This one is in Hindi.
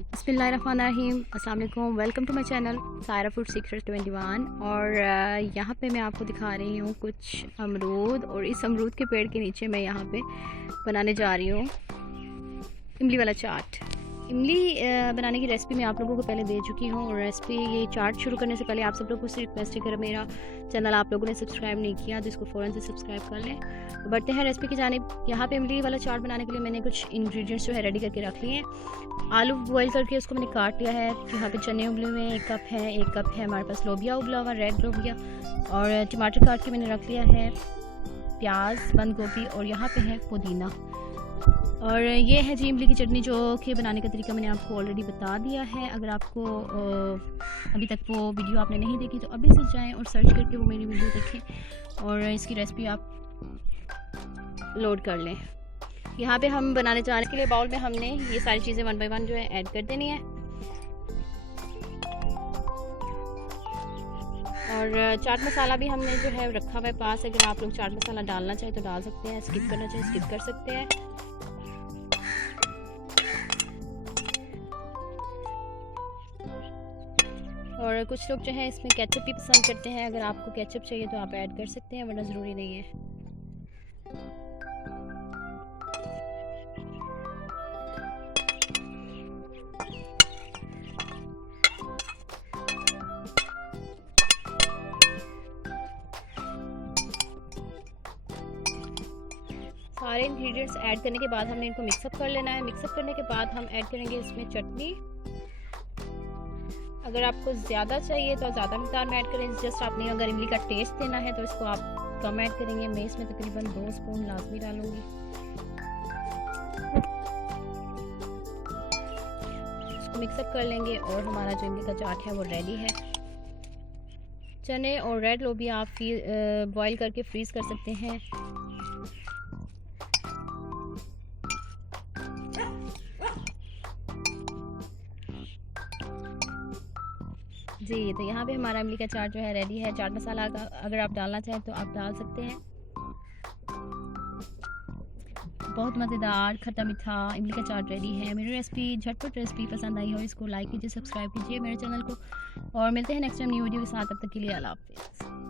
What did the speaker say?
बिस्मिल्लाहिर्रहमानिर्रहीम, अस्सलाम वालेकुम। Welcome to my channel Saira food secret 21। और यहाँ पे मैं आपको दिखा रही हूँ कुछ अमरूद, और इस अमरूद के पेड़ के नीचे मैं यहाँ पे बनाने जा रही हूँ इमली वाला चाट। इमली बनाने की रेसिपी मैं आप लोगों को पहले दे चुकी हूँ, और रेसिपी ये चाट शुरू करने से पहले आप सब लोगों से रिक्वेस्ट है, अगर मेरा चैनल आप लोगों ने सब्सक्राइब नहीं किया तो इसको फ़ौरन से सब्सक्राइब कर लें। तो बढ़ते हैं रेसिपी की जानिब। यहाँ पे इमली वाला चाट बनाने के लिए मैंने कुछ इंग्रेडिएंट्स जो है रेडी करके रख लिए हैं। आलू बॉईल करके उसको मैंने काट लिया है। यहाँ पे चने उबले हुए 1 कप है, 1 कप है हमारे पास लोबिया उबला हुआ, रेड लोबिया, और टमाटर काट के मैंने रख लिया है, प्याज, बंद गोभी, और यहाँ पे है पुदीना। और ये है जी इमली की चटनी, जो कि बनाने का तरीका मैंने आपको ऑलरेडी बता दिया है। अगर आपको अभी तक वो वीडियो आपने नहीं देखी तो अभी से जाएं और सर्च करके वो मेरी वीडियो देखें और इसकी रेसिपी आप लोड कर लें। यहाँ पे हम बनाने जाने के लिए बाउल में हमने ये सारी चीज़ें 1 बाय 1 जो है ऐड कर देनी है। और चाट मसाला भी हमने जो है रखा हुआ है पास। अगर आप लोग चाट मसाला डालना चाहें तो डाल सकते हैं, स्किप करना चाहें स्किप कर सकते हैं। और कुछ लोग जो है इसमें केचप भी पसंद करते हैं। अगर आपको केचप चाहिए तो आप ऐड कर सकते हैं, वरना ज़रूरी नहीं है। सारे इंग्रेडिएंट्स ऐड करने के बाद हमने इनको मिक्सअप कर लेना है। मिक्सअप करने के बाद हम ऐड करेंगे इसमें चटनी। अगर आपको ज़्यादा चाहिए तो ज़्यादा मिक़दार में ऐड करें। जस्ट आपने अगर इमली का टेस्ट देना है तो इसको आप कम ऐड करेंगे। मैं इसमें तकरीबन 2 स्पून लाजमी डालूंगी। इसको मिक्सअप कर लेंगे और हमारा जो इमली का चाट है वो रेडी है। चने और रेड लोबिया आप बॉईल करके फ्रीज़ कर सकते हैं। जी, तो यहाँ पे हमारा इमली का चाट जो है रेडी है। चाट मसाला अगर आप डालना चाहें तो आप डाल सकते हैं। बहुत मज़ेदार खट्टा मीठा इमली का चाट रेडी है। मेरी रेसिपी झटपट रेसिपी पसंद आई हो इसको लाइक कीजिए, सब्सक्राइब कीजिए मेरे चैनल को, और मिलते हैं नेक्स्ट टाइम न्यू वीडियो के साथ। तब तक के लिए अल्लाह हाफ़िज़।